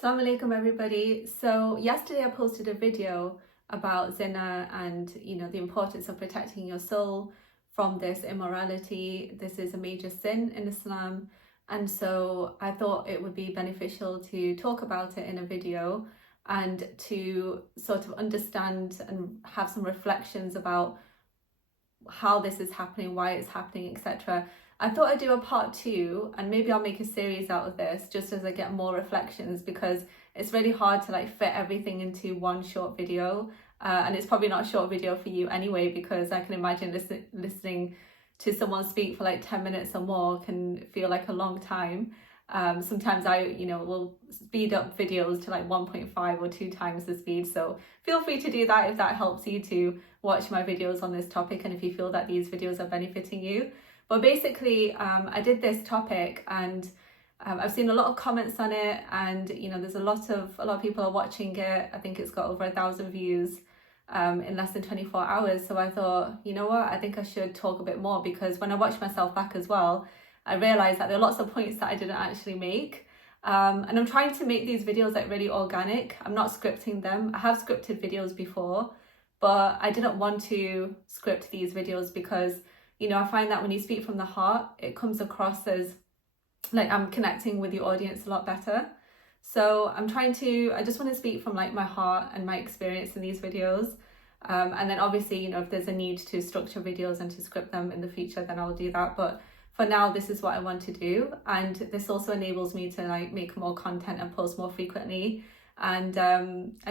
Assalamu alaikum everybody. So yesterday I posted a video about Zina and the importance of protecting your soul from this immorality. This is a major sin in Islam, and so I thought it would be beneficial to talk about it in a video and to sort of understand and have some reflections about how this is happening, why it's happening, etc. I thought I'd do a part 2 and maybe I'll make a series out of this just as I get more reflections, because it's really hard to fit everything into one short video, and it's probably not a short video for you anyway, because I can imagine listening to someone speak for 10 minutes or more can feel like a long time. Sometimes I will speed up videos to 1.5 or 2 times the speed, so feel free to do that if that helps you to watch my videos on this topic and if you feel that these videos are benefiting you. But basically I did this topic and I've seen a lot of comments on it, and there's a lot of people are watching it. I think it's got over 1,000 views in less than 24 hours. So I thought, you know what, I think I should talk a bit more, because when I watched myself back as well, I realized that there are lots of points that I didn't actually make. And I'm trying to make these videos really organic. I'm not scripting them. I have scripted videos before, but I didn't want to script these videos because, I find that when you speak from the heart, it comes across as I'm connecting with the audience a lot better. So I just want to speak from my heart and my experience in these videos. And then obviously, if there's a need to structure videos and to script them in the future, then I'll do that. But for now, this is what I want to do. And this also enables me to make more content and post more frequently and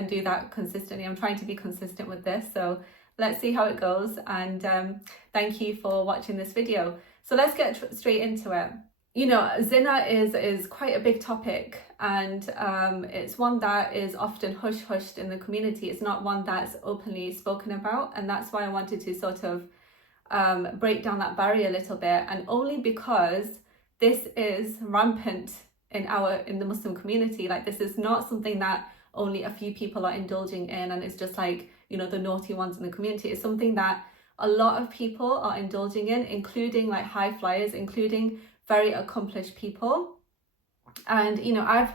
do that consistently. I'm trying to be consistent with this. So let's see how it goes. And thank you for watching this video. So let's get straight into it. Zina is quite a big topic, and it's one that is often hushed in the community. It's not one that's openly spoken about, and that's why I wanted to sort of break down that barrier a little bit. And only because this is rampant in the Muslim community. This is not something that only a few people are indulging in, and it's just the naughty ones in the community. It's something that a lot of people are indulging in, including high flyers, including very accomplished people. And I've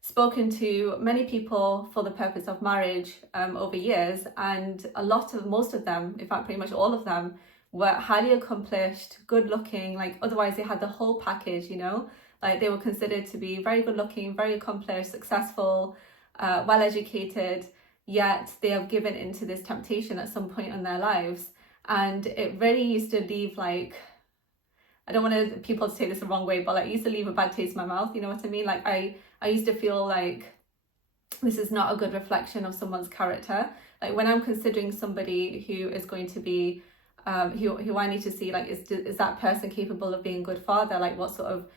spoken to many people for the purpose of marriage over years, and most of them, in fact pretty much all of them, were highly accomplished, good looking, otherwise they had the whole package. They were considered to be very good looking, very accomplished, successful, well educated, yet they have given into this temptation at some point in their lives. And it really used to leave I don't want people to take this the wrong way, but it used to leave a bad taste in my mouth. You know what I mean? I used to feel this is not a good reflection of someone's character. When I'm considering somebody who is going to be, who I need to see, is that person capable of being a good father? What sort of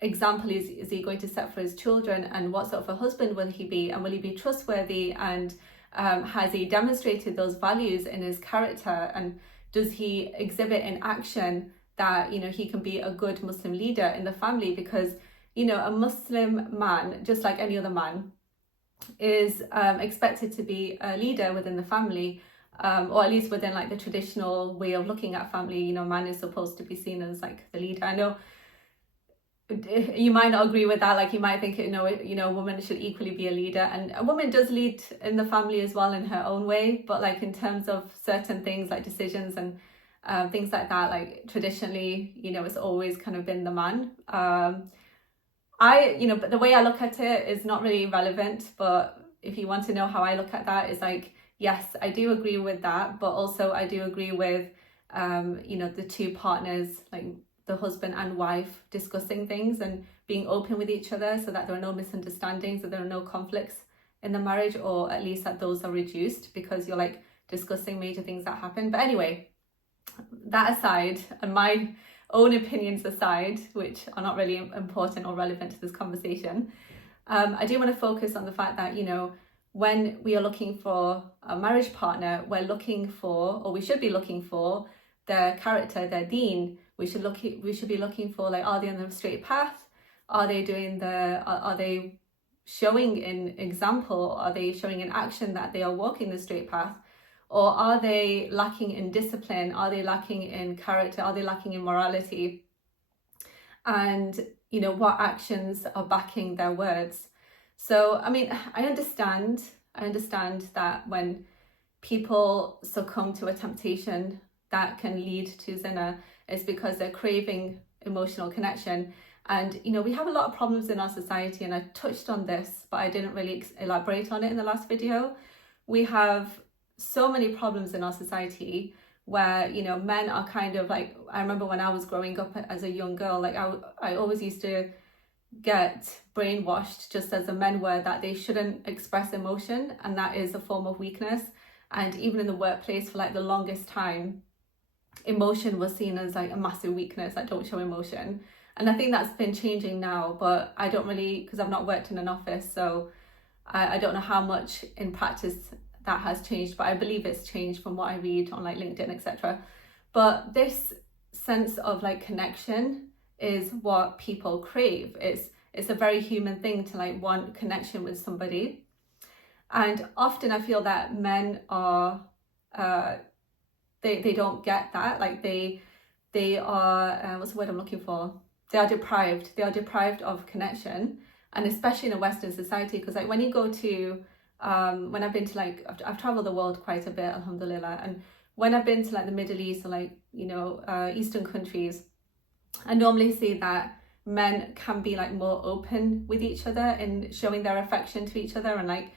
example is he going to set for his children? And what sort of a husband will he be? And will he be trustworthy? And has he demonstrated those values in his character? And does he exhibit in action that he can be a good Muslim leader in the family? Because a Muslim man, just like any other man, is expected to be a leader within the family, or at least within the traditional way of looking at family. Man is supposed to be seen as the leader. I know you might not agree with that. You might think a woman should equally be a leader, and a woman does lead in the family as well in her own way, but in terms of certain things decisions and things like that, traditionally it's always kind of been the man. But the way I look at it is not really relevant, but if you want to know how I look at that, is yes, I do agree with that, but also I do agree with the two partners, the husband and wife, discussing things and being open with each other so that there are no misunderstandings, that there are no conflicts in the marriage, or at least that those are reduced because you're discussing major things that happen. But anyway, that aside, and my own opinions aside, which are not really important or relevant to this conversation, I do want to focus on the fact that when we are looking for a marriage partner, we're looking for, or we should be looking for, their character, their deen. We should be looking for are they on the straight path? Are they showing in example? Are they showing in action that they are walking the straight path? Or are they lacking in discipline? Are they lacking in character? Are they lacking in morality? And what actions are backing their words? So, I mean, I understand that when people succumb to a temptation that can lead to zina, it's because they're craving emotional connection. And, you know, we have a lot of problems in our society, and I touched on this, but I didn't really elaborate on it in the last video. We have so many problems in our society where, you know, men are kind of like, I remember when I was growing up as a young girl, like I always used to get brainwashed, just as the men were, that they shouldn't express emotion and that is a form of weakness. And even in the workplace, for like the longest time, emotion was seen as like a massive weakness, like don't show emotion. And I think that's been changing now, but I don't really, because I've not worked in an office, so I don't know how much in practice that has changed, but I believe it's changed from what I read on like LinkedIn, etc. But this sense of like connection is what people crave. It's a very human thing to like want connection with somebody. And often I feel that men are they don't get that. Like they are what's the word I'm looking for? They are deprived of connection, and especially in a Western society, because like when you go to when I've been to like I've traveled the world quite a bit, alhamdulillah, and when I've been to like the Middle East or like, you know, Eastern countries, I normally see that men can be like more open with each other in showing their affection to each other, and like,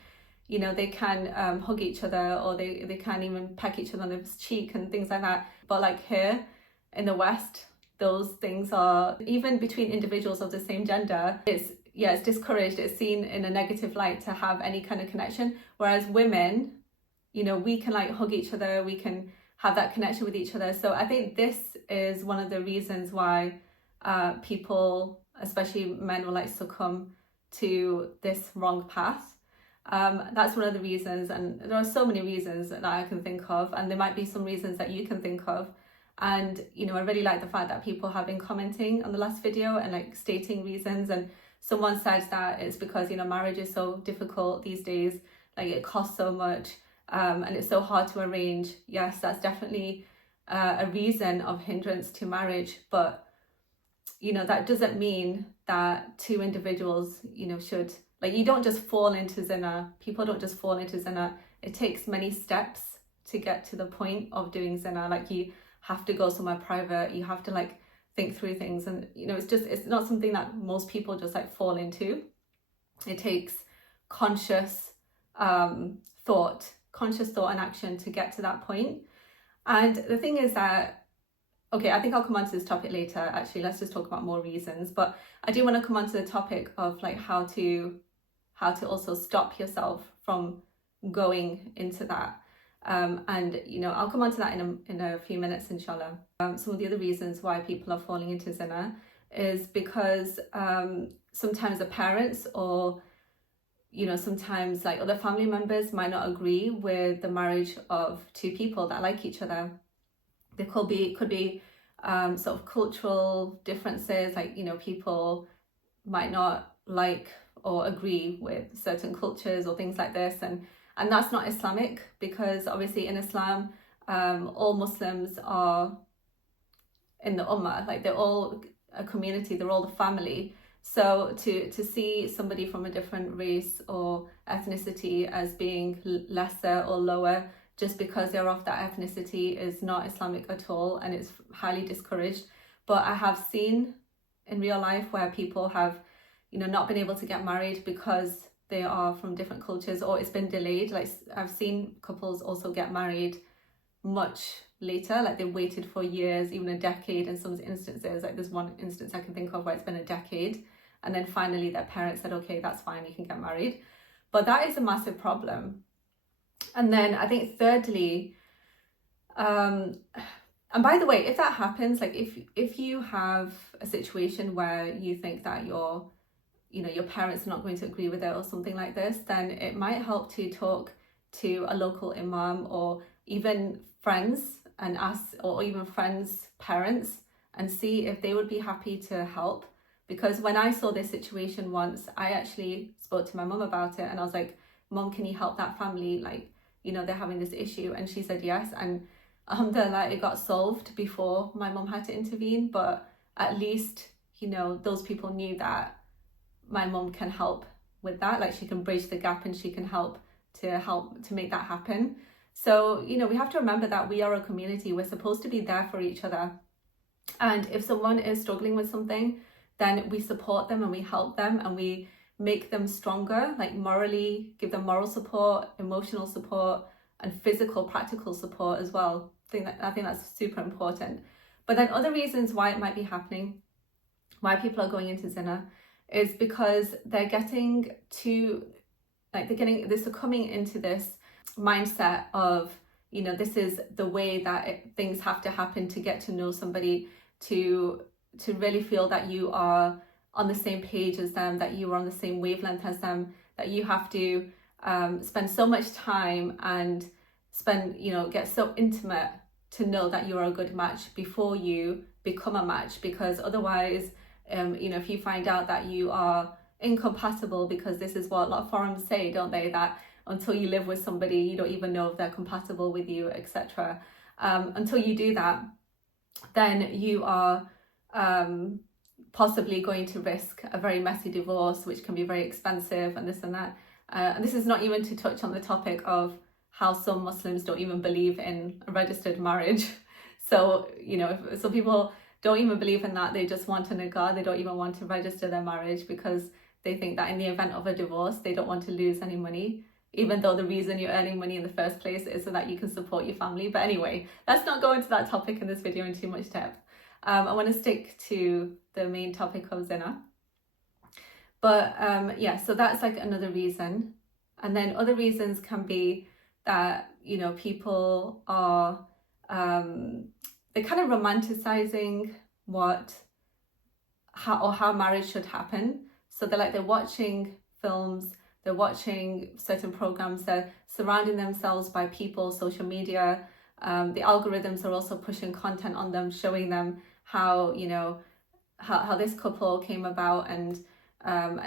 you know, they can hug each other, or they can even peck each other on the cheek and things like that. But like here in the West, those things are, even between individuals of the same gender, it's discouraged. It's seen in a negative light to have any kind of connection. Whereas women, you know, we can like hug each other, we can have that connection with each other. So I think this is one of the reasons why people, especially men, will like succumb to this wrong path. That's one of the reasons, and there are so many reasons that I can think of, and there might be some reasons that you can think of. And, you know, I really like the fact that people have been commenting on the last video and like stating reasons. And someone said that it's because, you know, marriage is so difficult these days, like it costs so much, and it's so hard to arrange. Yes, that's definitely a reason of hindrance to marriage, but, you know, that doesn't mean that two individuals, you know, should, like, you don't just fall into zina. People don't just fall into zina. It takes many steps to get to the point of doing zina. Like, you have to go somewhere private, you have to like think through things, and, you know, it's not something that most people just like fall into. It takes conscious thought and action to get to that point. And the thing is that, okay, I think I'll come on to this topic later. Actually, let's just talk about more reasons. But I do want to come on to the topic of like how to also stop yourself from going into that. And, you know, I'll come on to that in a few minutes, inshallah. Some of the other reasons why people are falling into zina is because sometimes the parents, or, you know, sometimes like other family members might not agree with the marriage of two people that like each other. There could be sort of cultural differences, like, you know, people might not like or agree with certain cultures or things like this, and that's not Islamic, because obviously in Islam, all Muslims are in the Ummah, like they're all a community, they're all the family. So to see somebody from a different race or ethnicity as being lesser or lower just because they're of that ethnicity is not Islamic at all, and it's highly discouraged. But I have seen in real life where people have, you know, not been able to get married because they are from different cultures, or it's been delayed. Like, I've seen couples also get married much later, like they waited for years, even a decade in some instances. Like, there's one instance I can think of where it's been a decade, and then finally their parents said, okay, that's fine, you can get married. But that is a massive problem. And then I think thirdly, and by the way, if that happens, like if you have a situation where you think that your parents are not going to agree with it or something like this, then it might help to talk to a local imam, or even friends, and ask, or even friends' parents, and see if they would be happy to help. Because when I saw this situation once, I actually spoke to my mum about it, and I was like, Mum, can you help that family? Like, you know, they're having this issue. And she said yes, and alhamdulillah, it got solved before my mum had to intervene. But at least, you know, those people knew that my mum can help with that. Like she can bridge the gap and she can help to make that happen. So, you know, we have to remember that we are a community. We're supposed to be there for each other. And if someone is struggling with something, then we support them and we help them and we make them stronger, like morally, give them moral support, emotional support, and physical, practical support as well. I think that's super important. But then other reasons why it might be happening, why people are going into zina, is because they're getting to, like they're succumbing into this mindset of, you know, this is the way that things have to happen to get to know somebody, to really feel that you are on the same page as them, that you are on the same wavelength as them, that you have to spend so much time and get so intimate to know that you're a good match before you become a match. Because otherwise, if you find out that you are incompatible, because this is what a lot of forums say, don't they, that until you live with somebody you don't even know if they're compatible with you, etc. Until you do that, then you are possibly going to risk a very messy divorce, which can be very expensive, and this and that. And this is not even to touch on the topic of how some Muslims don't even believe in a registered marriage. So, you know, if some people don't even believe in that, they just want a nikah, they don't even want to register their marriage because they think that in the event of a divorce, they don't want to lose any money, even though the reason you're earning money in the first place is so that you can support your family. But anyway, let's not go into that topic in this video in too much depth. I want to stick to the main topic of zina. But so that's like another reason. And then other reasons can be that, you know, people are, they're kind of romanticizing how marriage should happen. So they're watching films, they're watching certain programs, they're surrounding themselves by people, social media. The algorithms are also pushing content on them, showing them how, you know, how this couple came about and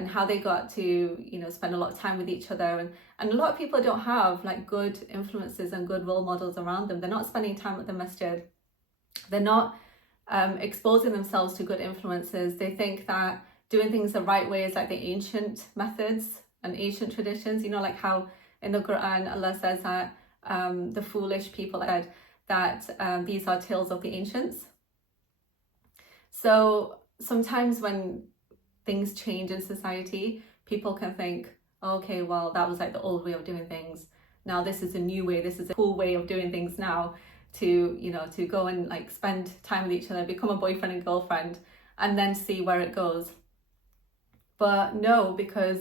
how they got to, you know, spend a lot of time with each other. And a lot of people don't have like good influences and good role models around them. They're not spending time at the masjid. They're not exposing themselves to good influences. They think that doing things the right way is like the ancient methods and ancient traditions, you know, like how in the Quran Allah says that the foolish people said that these are tales of the ancients. So sometimes when things change in society, people can think, okay, well, that was like the old way of doing things. Now this is a new way, this is a cool way of doing things now, to, you know, to go and like spend time with each other, become a boyfriend and girlfriend, and then see where it goes. But no, because,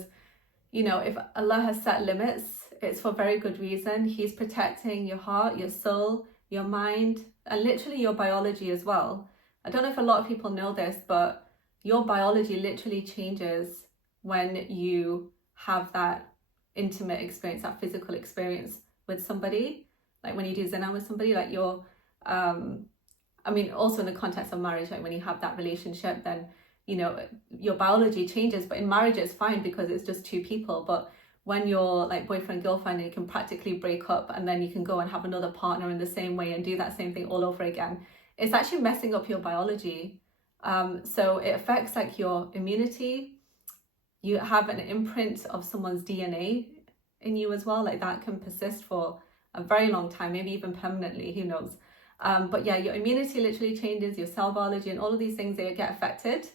you know, if Allah has set limits, it's for very good reason. He's protecting your heart, your soul, your mind, and literally your biology as well. I don't know if a lot of people know this, but your biology literally changes when you have that intimate experience, that physical experience with somebody. Like when you do zina with somebody, like you're, also in the context of marriage, like when you have that relationship, then, you know, your biology changes. But in marriage, it's fine because it's just two people. But when you're like boyfriend, girlfriend, you can practically break up and then you can go and have another partner in the same way and do that same thing all over again. It's actually messing up your biology. So it affects like your immunity. You have an imprint of someone's DNA in you as well. Like that can persist for a very long time, maybe even permanently, who knows. But yeah, your immunity literally changes, your cell biology and all of these things, they get affected.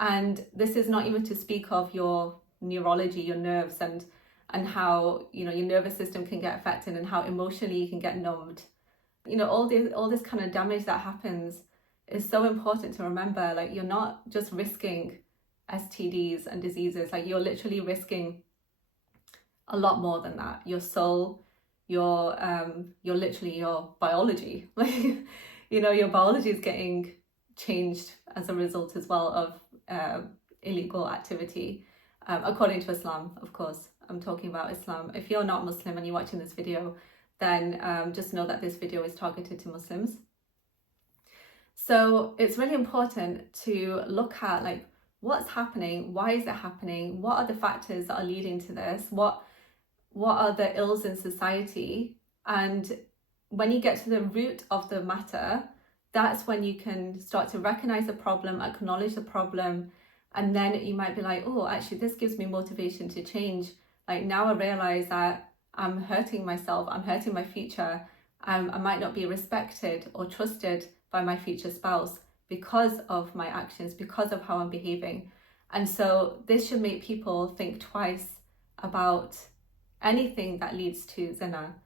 And this is not even to speak of your neurology, your nerves, and how, you know, your nervous system can get affected and how emotionally you can get numbed. You know, all this kind of damage that happens is so important to remember. Like you're not just risking STDs and diseases, like you're literally risking a lot more than that. Your soul, your literally your biology, like, you know, your biology is getting changed as a result as well of illegal activity, according to Islam, of course. I'm talking about Islam. If you're not Muslim and you're watching this video, then just know that this video is targeted to Muslims. So it's really important to look at like what's happening, why is it happening, what are the factors that are leading to this, what are the ills in society. And when you get to the root of the matter, that's when you can start to recognize the problem, acknowledge the problem, And then you might be like, oh, actually, this gives me motivation to change. Like now I realize that I'm hurting myself, I'm hurting my future. I might not be respected or trusted by my future spouse because of my actions, because of how I'm behaving. And so this should make people think twice about anything that leads to zina.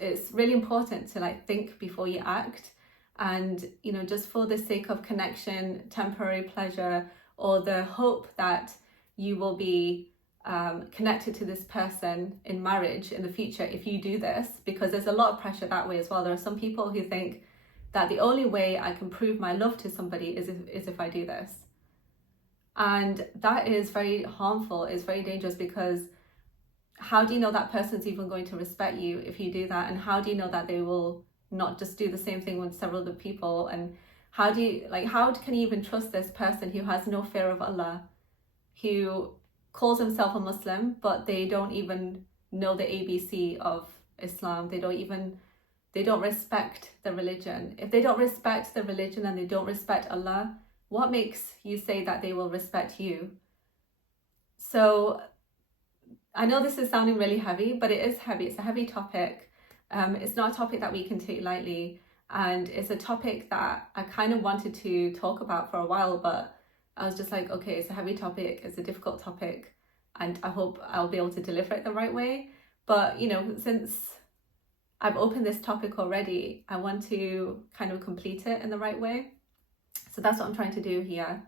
It's really important to like think before you act, and just for the sake of connection, temporary pleasure, or the hope that you will be connected to this person in marriage in the future if you do this, because there's a lot of pressure that way as well. There are some people who think that the only way I can prove my love to somebody is if I do this, and that is very harmful. It's very dangerous, because how do you know that person's even going to respect you if you do that? And how do you know that they will not just do the same thing with several other people? And how can you even trust this person who has no fear of Allah, who calls himself a Muslim, but they don't even know the ABC of Islam? They don't respect the religion. If they don't respect the religion and they don't respect Allah, what makes you say that they will respect you? So I know this is sounding really heavy, but it is heavy. It's a heavy topic. It's not a topic that we can take lightly. And it's a topic that I kind of wanted to talk about for a while, but I was just like, okay, it's a heavy topic. It's a difficult topic. And I hope I'll be able to deliver it the right way. But, since I've opened this topic already, I want to kind of complete it in the right way. So that's what I'm trying to do here.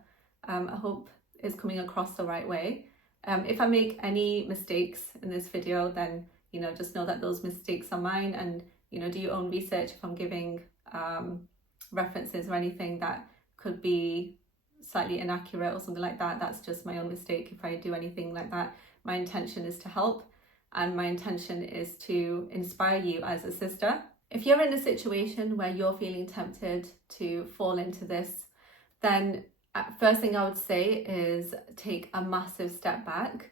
I hope it's coming across the right way. If I make any mistakes in this video, then, just know that those mistakes are mine, and, do your own research. If I'm giving references or anything that could be slightly inaccurate or something like that, that's just my own mistake. If I do anything like that, my intention is to help, and my intention is to inspire you as a sister. If you're in a situation where you're feeling tempted to fall into this, then first thing I would say is take a massive step back.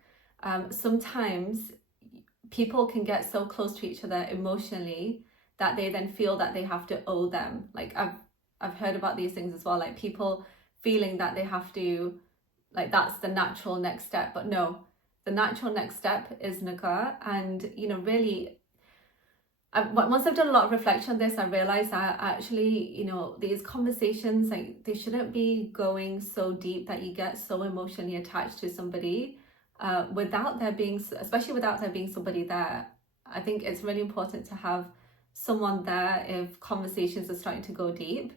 Sometimes people can get so close to each other emotionally that they then feel that they have to owe them. Like I've heard about these things as well, like people feeling that they have to, like that's the natural next step. But no, the natural next step is nikah. And really, once I've done a lot of reflection on this, I realized that actually, these conversations, like they shouldn't be going so deep that you get so emotionally attached to somebody without there being somebody there. I think it's really important to have someone there if conversations are starting to go deep.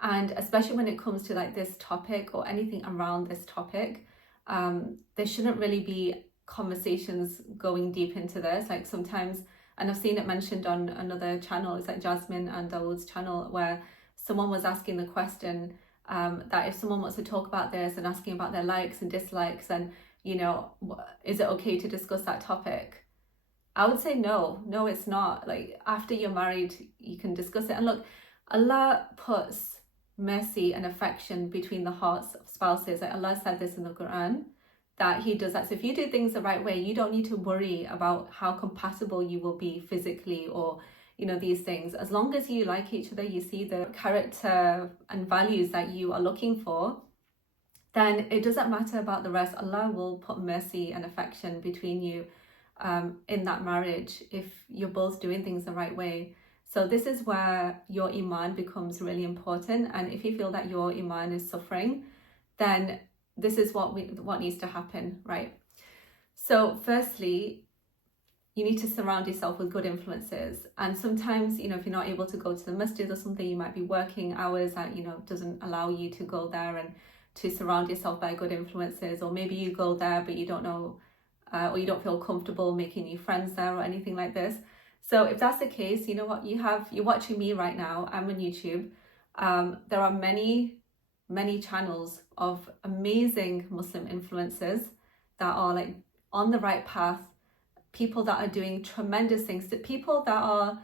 And especially when it comes to like this topic or anything around this topic, there shouldn't really be conversations going deep into this. Like sometimes, and I've seen it mentioned on another channel, it's like Jasmine and Dawood's channel, where someone was asking the question that if someone wants to talk about this and asking about their likes and dislikes, and is it okay to discuss that topic? I would say no, it's not. Like after you're married, you can discuss it. And look, Allah puts mercy and affection between the hearts of spouses. Like Allah said this in the Quran, that he does that. So if you do things the right way, you don't need to worry about how compatible you will be physically or these things. As long as you like each other, you see the character and values that you are looking for, then it doesn't matter about the rest. Allah will put mercy and affection between you in that marriage if you're both doing things the right way. So this is where your iman becomes really important. And if you feel that your iman is suffering, then this is what needs to happen, right? So firstly, you need to surround yourself with good influences. And sometimes, if you're not able to go to the masjid or something, you might be working hours that, doesn't allow you to go there and to surround yourself by good influences. Or maybe you go there, but you don't know, or you don't feel comfortable making new friends there or anything like this. So if that's the case, you know what, you're watching me right now, I'm on YouTube. There are many channels of amazing Muslim influencers that are like on the right path, people that are doing tremendous things, people that are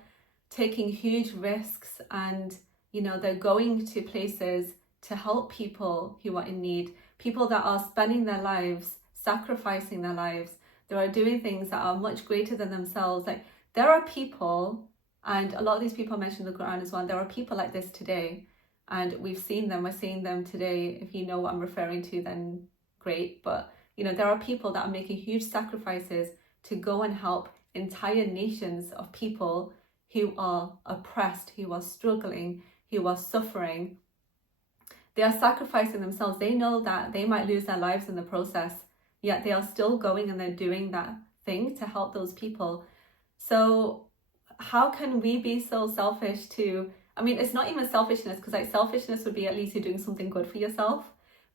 taking huge risks, and they're going to places to help people who are in need, people that are spending their lives, sacrificing their lives. They are doing things that are much greater than themselves. Like there are people, and a lot of these people mentioned in the Quran as well, there are people like this today. And we've seen them, we're seeing them today. If you know what I'm referring to, then great. But, you know, there are people that are making huge sacrifices to go and help entire nations of people who are oppressed, who are struggling, who are suffering. They are sacrificing themselves. They know that they might lose their lives in the process, yet they are still going and they're doing that thing to help those people. So how can we be so selfish to, I mean, it's not even selfishness, because like selfishness would be at least you're doing something good for yourself.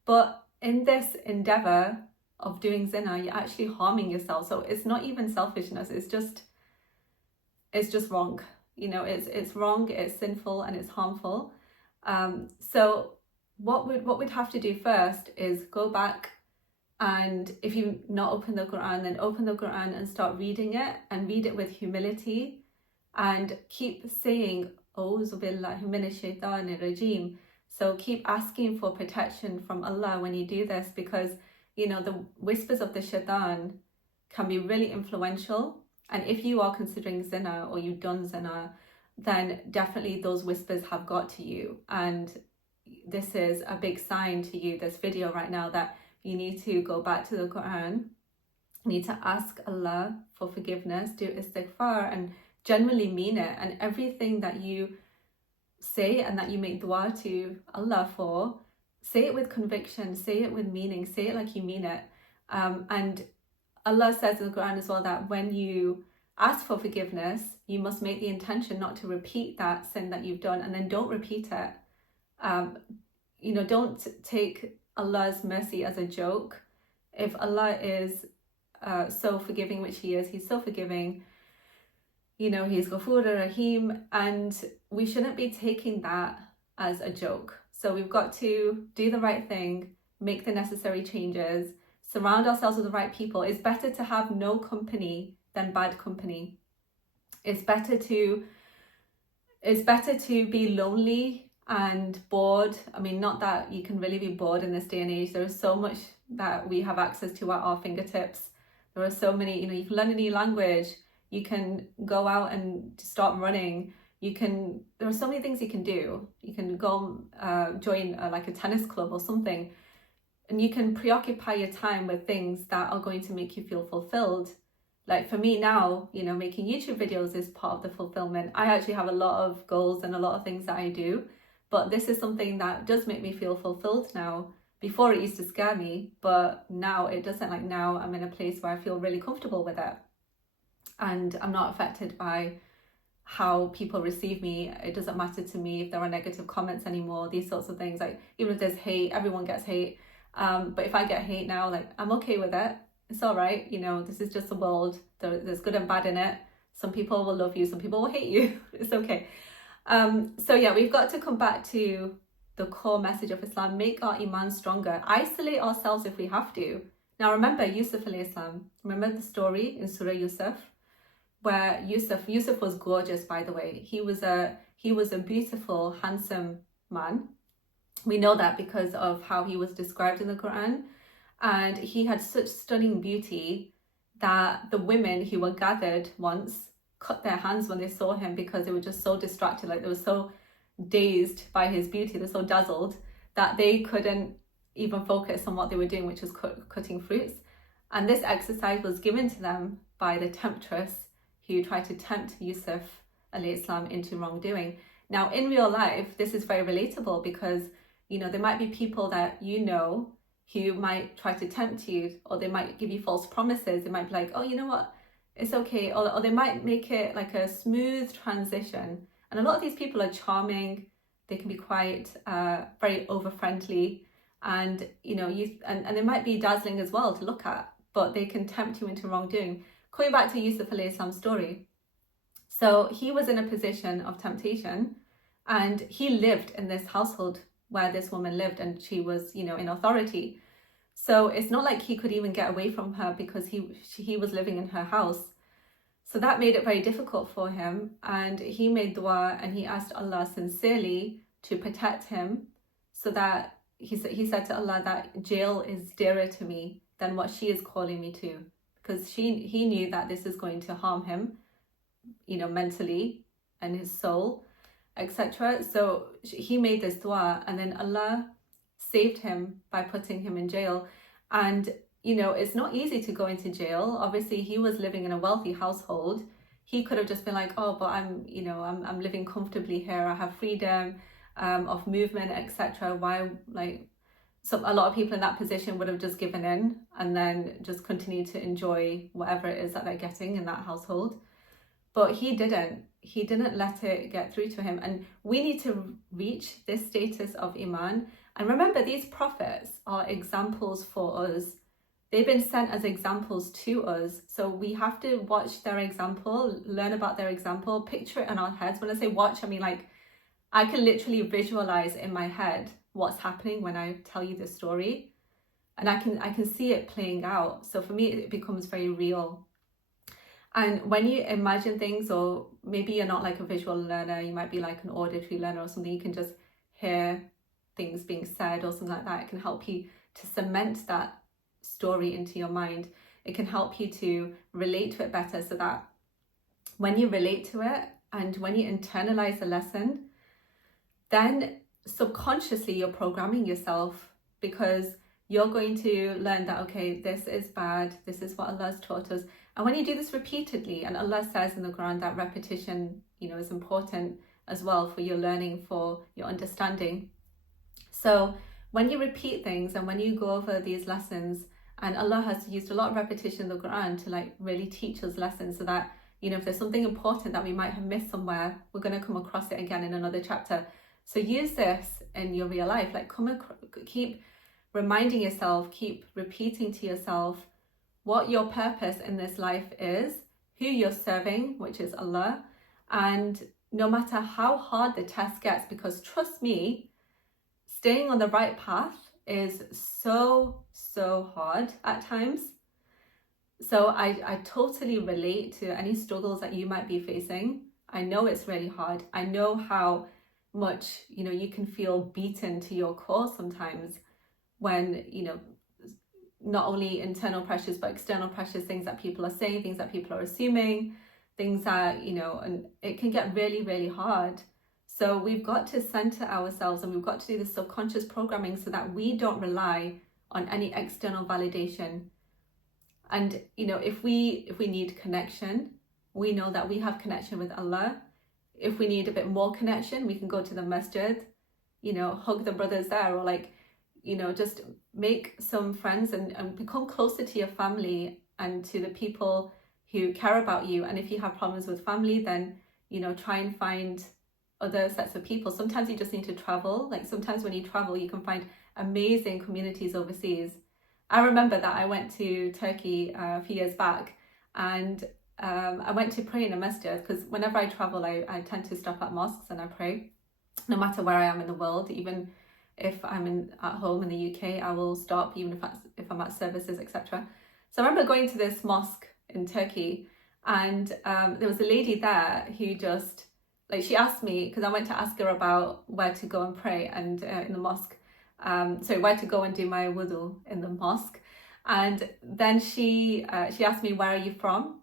But in this endeavor of doing zina, you're actually harming yourself. So it's not even selfishness. It's just wrong. You know, it's wrong, it's sinful, and it's harmful. So what we'd have to do first is go back, and if you not open the Quran, then open the Quran and start reading it, and read it with humility, and keep saying Auzu billahi minash shaitanir rajim. So keep asking for protection from Allah when you do this, because you know the whispers of the shaitan can be really influential. And if you are considering zina or you've done zina, then definitely those whispers have got to you. And this is a big sign to you, this video right now, that you need to go back to the Quran, you need to ask Allah for forgiveness, do istighfar, and genuinely mean it. And everything that you say and that you make dua to Allah for, say it with conviction, say it with meaning, say it like you mean it. And Allah says in the Quran as well that when you ask for forgiveness, you must make the intention not to repeat that sin that you've done, and then don't repeat it. You know, don't take Allah's mercy as a joke. If Allah is so forgiving, which He is, He's so forgiving, you know, He's Ghafur Rahim, and we shouldn't be taking that as a joke. So we've got to do the right thing, make the necessary changes, surround ourselves with the right people. It's better to have no company than bad company. It's better to be lonely and bored. I mean, not that you can really be bored in this day and age. There is so much that we have access to at our fingertips. There are so many, you know, you can learn a new language, you can go out and start running, there are so many things you can do. You can go join like a tennis club or something, and you can preoccupy your time with things that are going to make you feel fulfilled. Like for me now, you know, making YouTube videos is part of the fulfillment. I actually have a lot of goals and a lot of things that I do, but this is something that does make me feel fulfilled now. Before it used to scare me, but now it doesn't. Like now I'm in a place where I feel really comfortable with it, and I'm not affected by how people receive me. It doesn't matter to me if there are negative comments anymore, these sorts of things. Like even if there's hate, everyone gets hate. But if I get hate now, like I'm okay with it. It's all right. You know, this is just the world. There's good and bad in it. Some people will love you, some people will hate you. It's okay. So yeah, we've got to come back to the core message of Islam, make our iman stronger, isolate ourselves if we have to. Now remember Yusuf alayhi salam. Remember the story in Surah Yusuf, where Yusuf was gorgeous, by the way. He was a beautiful, handsome man. We know that because of how he was described in the Quran. And he had such stunning beauty that the women who were gathered once cut their hands when they saw him, because they were just so distracted, like they were so dazed by his beauty, they're so dazzled that they couldn't even focus on what they were doing, which was cutting fruits. And this exercise was given to them by the temptress who tried to tempt Yusuf alayhi salam into wrongdoing. Now in real life, this is very relatable, because you know there might be people that you know who might try to tempt you, or they might give you false promises. They might be like, oh, you know what, it's okay, or they might make it like a smooth transition. And a lot of these people are charming, they can be quite very over friendly, and you know, and they might be dazzling as well to look at, but they can tempt you into wrongdoing. Going back to Yusuf alayhi salam's story, so he was in a position of temptation, and he lived in this household where this woman lived, and she was, you know, in authority. So it's not like he could even get away from her, because he was living in her house. So that made it very difficult for him, and he made dua and he asked Allah sincerely to protect him, so that he said to Allah that jail is dearer to me than what she is calling me to, because he knew that this is going to harm him, you know, mentally and his soul. etc. So he made this dua, and then Allah saved him by putting him in jail. And it's not easy to go into jail. Obviously, he was living in a wealthy household. He could have just been like, oh, but I'm living comfortably here. I have freedom of movement, etc. Why, like, so a lot of people in that position would have just given in and then just continued to enjoy whatever it is that they're getting in that household. But he didn't let it get through to him. And we need to reach this status of Iman. And remember, these prophets are examples for us. They've been sent as examples to us. So we have to watch their example, learn about their example, picture it in our heads. When I say watch, I mean like I can literally visualize in my head what's happening when I tell you the story. And I can see it playing out. So for me, it becomes very real. And when you imagine things, or maybe you're not like a visual learner, you might be like an auditory learner or something, you can just hear things being said or something like that. It can help you to cement that story into your mind. It can help you to relate to it better, so that when you relate to it and when you internalize the lesson, then subconsciously you're programming yourself, because you're going to learn that, okay, this is bad, this is what Allah has taught us. And when you do this repeatedly, and Allah says in the Quran that repetition, is important as well for your learning, for your understanding. So when you repeat things and when you go over these lessons, and Allah has used a lot of repetition in the Quran to like really teach us lessons, so that, if there's something important that we might have missed somewhere, we're going to come across it again in another chapter. So use this in your real life, like keep reminding yourself, keep repeating to yourself what your purpose in this life is, who you're serving, which is Allah. And no matter how hard the test gets, because trust me, staying on the right path is so hard at times. So I totally relate to any struggles that you might be facing. I know it's really hard. I know how much, you can feel beaten to your core sometimes when, not only internal pressures, but external pressures, things that people are saying, things that people are assuming, things that, and it can get really, really hard. So we've got to center ourselves, and we've got to do the subconscious programming so that we don't rely on any external validation. And, if we need connection, we know that we have connection with Allah. If we need a bit more connection, we can go to the masjid, hug the brothers there, or like, just make some friends and become closer to your family and to the people who care about you. And if you have problems with family, then, try and find other sets of people. Sometimes you just need to travel. Like sometimes when you travel, you can find amazing communities overseas. I remember that I went to Turkey a few years back, and I went to pray in a masjid, because whenever I travel, I tend to stop at mosques and I pray, no matter where I am in the world. Even if I'm at home in the UK, I will stop, even if I'm at services, etc. So I remember going to this mosque in Turkey, and there was a lady there who just, like, she asked me, because I went to ask her about where to go and pray and in the mosque, so where to go and do my wudu in the mosque. And then she asked me, where are you from?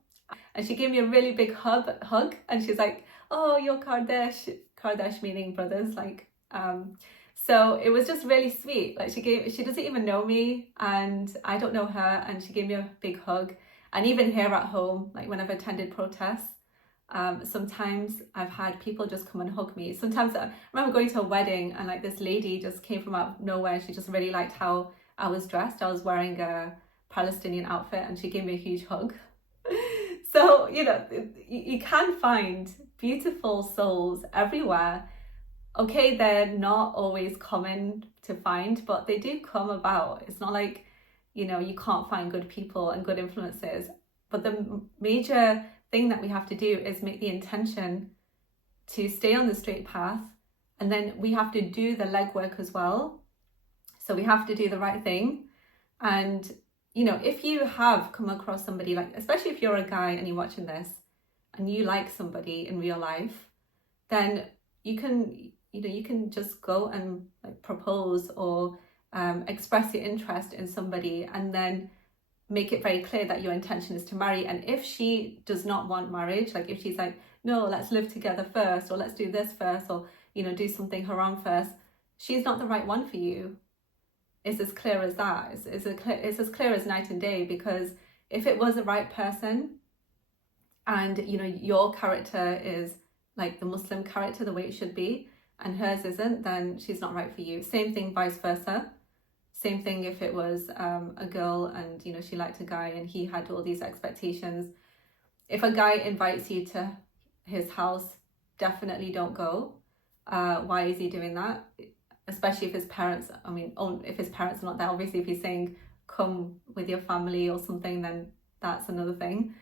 And she gave me a really big hug, and she's like, oh, you're Kardesh meaning brothers, like, so it was just really sweet. Like she doesn't even know me, and I don't know her, and she gave me a big hug. And even here at home, like when I've attended protests, sometimes I've had people just come and hug me. Sometimes I remember going to a wedding, and like this lady just came from out of nowhere. She just really liked how I was dressed. I was wearing a Palestinian outfit, and she gave me a huge hug. So, you can find beautiful souls everywhere. Okay, they're not always common to find, but they do come about. It's not like, you can't find good people and good influences. But the major thing that we have to do is make the intention to stay on the straight path. And then we have to do the legwork as well. So we have to do the right thing. And, if you have come across somebody, like, especially if you're a guy and you're watching this and you like somebody in real life, then you can just go and like propose or express your interest in somebody, and then make it very clear that your intention is to marry. And if she does not want marriage, like if she's like, no, let's live together first, or let's do this first, or, you know, do something haram first, she's not the right one for you. It's as clear as that. It's as clear as night and day, because if it was the right person and, you know, your character is like the Muslim character, the way it should be, and hers isn't, then she's not right for you. Same thing, vice versa. Same thing if it was a girl and, you know, she liked a guy and he had all these expectations. If a guy invites you to his house, definitely don't go. Why is he doing that? Especially if his parents, if his parents are not there. Obviously, if he's saying come with your family or something, then that's another thing.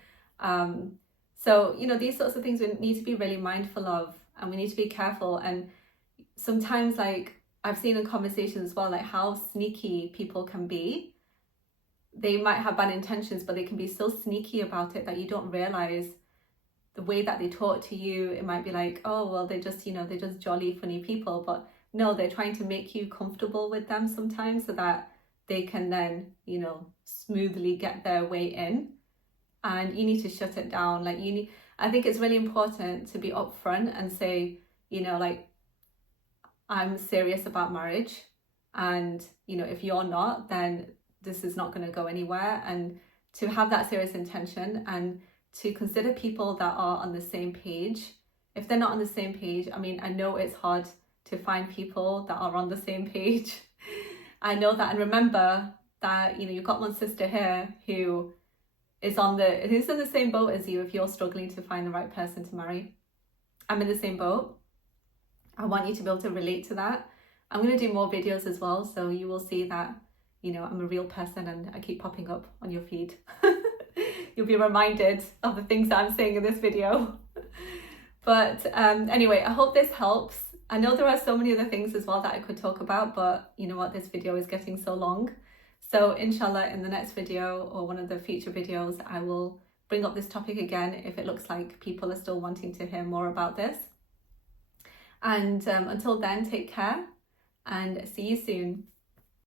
So, you know, these sorts of things we need to be really mindful of, and we need to be careful. And sometimes, like, I've seen in conversations as well, like how sneaky people can be. They might have bad intentions, but they can be so sneaky about it that you don't realize the way that they talk to you. It might be like, oh, well, they're just jolly, funny people. But no, they're trying to make you comfortable with them sometimes so that they can then, you know, smoothly get their way in. And you need to shut it down. Like, I think it's really important to be upfront and say, you know, like, I'm serious about marriage, and, you know, if you're not, then this is not going to go anywhere. And to have that serious intention and to consider people that are on the same page. If they're not on the same page, I mean, I know it's hard to find people that are on the same page. I know that. And remember that, you know, you've got one sister here who's in the same boat as you if you're struggling to find the right person to marry. I'm in the same boat. I want you to be able to relate to that. I'm going to do more videos as well, so you will see that, you know, I'm a real person and I keep popping up on your feed. You'll be reminded of the things that I'm saying in this video. But anyway, I hope this helps. I know there are so many other things as well that I could talk about, but you know what, this video is getting so long. So inshallah, in the next video or one of the future videos, I will bring up this topic again if it looks like people are still wanting to hear more about this. And until then, take care and see you soon.